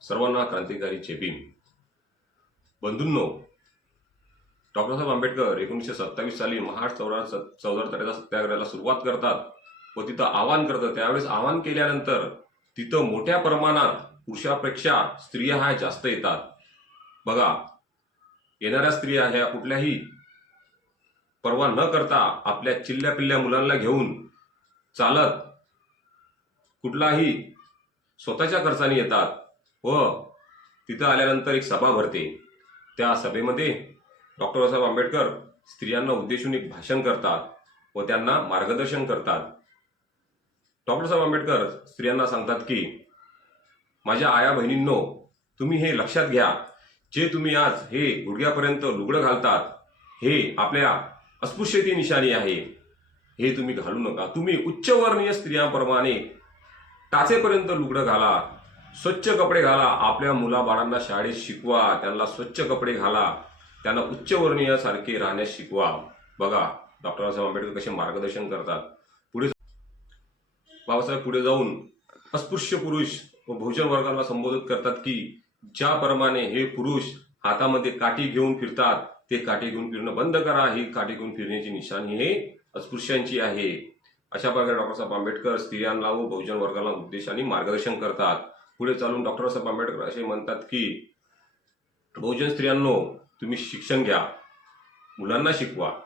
सर्वांना क्रांतिकारी जय भीम. बंधूंनो, डॉ. आंबेडकर 1927 साली महाड चौदार तऱ्हेचा सत्याग्रहाला सुरुवात करतात व तिथं आवाहन करतात. त्यावेळेस आवाहन केल्यानंतर तिथं मोठ्या प्रमाणात पुरुषापेक्षा स्त्रिया ह्या जास्त येतात. बघा, येणाऱ्या स्त्रिया ह्या कुठल्याही पर्वा न करता आपल्या चिल्ल्या पिल्ल्या मुलांना घेऊन चालत कुठलाही स्वतःच्या खर्चाने येतात व तिथं आल्यानंतर एक सभा भरते. त्या सभेमध्ये डॉक्टर बाबासाहेब आंबेडकर स्त्रियांना उद्देशून एक भाषण करतात व त्यांना मार्गदर्शन करतात. डॉक्टर साहेब आंबेडकर स्त्रियांना सांगतात की माझ्या आया बहिणींनो, तुम्ही हे लक्षात घ्या, जे तुम्ही आज हे गुडघ्यापर्यंत लुगडं घालतात हे आपल्या अस्पृश्यते निशाणी आहे. हे तुम्ही घालू नका. तुम्ही उच्चवर्णीय स्त्रियांप्रमाणे टाचेपर्यंत लुगडं घाला, स्वच्छ कपडे घाला, आपल्या मुलाबाळांना शाळेत शिकवा, त्यांना स्वच्छ कपडे घाला, त्यांना उच्चवर्णीय सारखे राहण्यास शिकवा. बघा, डॉक्टर बाबासाहेब आंबेडकर कसे मार्गदर्शन करतात. बाबासाहेब पुढे जाऊन अस्पृश्य पुरुष व बहुजन वर्गाला संबोधित करतात की ज्याप्रमाणे हे पुरुष हातामध्ये काठी घेऊन फिरतात, ते काठी घेऊन फिरणं बंद करा. ही काठी घेऊन फिरण्याची निशाणी हे अस्पृश्यांची आहे. अशा प्रकारे डॉक्टर साहेब आंबेडकर स्त्रियांना व बहुजन वर्गाला उद्देशाने मार्गदर्शन करतात. पुढे चालून डॉक्टर साहेब आंबेडकर असे म्हणतात की बहुजन स्त्रियांनो, तुम्ही शिक्षण घ्या, मुलांना शिकवा.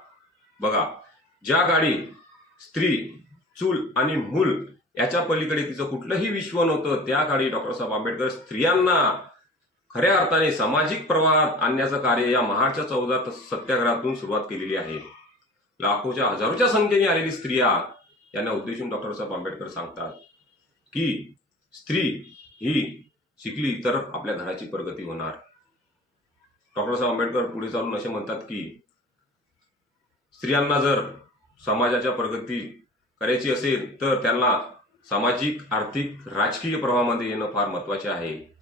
बघा, ज्या गाडी स्त्री, चूल आणि मूल याच्या पलीकडे तिचं कुठलंही विश्व नव्हतं, त्या काळी डॉक्टर साहेब आंबेडकर स्त्रियांना खऱ्या अर्थाने सामाजिक प्रवाहात आणण्याचं कार्य या महाडच्या चौदार सत्याग्रहातून सुरुवात केलेली आहे. लाखोच्या हजारोच्या संख्येने आलेली स्त्रिया यांना उद्देशून डॉक्टर साहेब आंबेडकर सांगतात की स्त्री ही शिकली तर आपल्या घराची प्रगती होणार. डॉक्टर साहेब आंबेडकर पुढे चालून असे म्हणतात की स्त्रियांना जर समाजाच्या प्रगती करायची असेल तर त्यांना सामाजिक, आर्थिक, राजकीय प्रवाहामध्ये येणं फार महत्वाचे आहे.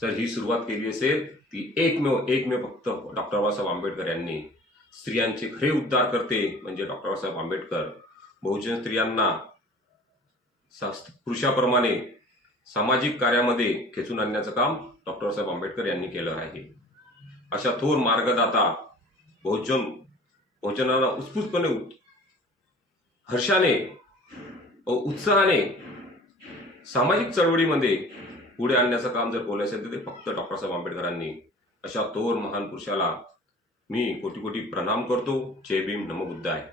जर ही सुरुवात केली असेल ती एकमेव फक्त डॉक्टर बाबासाहेब आंबेडकर यांनी. स्त्रियांचे खरे उद्धार करते म्हणजे डॉक्टर बाबासाहेब आंबेडकर. बहुजन स्त्रियांना पुरुषाप्रमाणे सामाजिक कार्यामध्ये खेचून आणण्याचं काम डॉक्टर बाबासाहेब आंबेडकर यांनी केलं आहे. अशा थोर मार्गदाता बहुजनांना उत्स्फूर्तपणे, हर्षाने व उत्साहाने सामाजिक चळवळीमध्ये पुढे आणण्याचं काम जर केलं असेल तर ते फक्त डॉक्टर साहेब आंबेडकरांनी. अशा थोर महान पुरुषाला मी कोटी कोटी प्रणाम करतो. जय भीम, नमो बुद्धाय.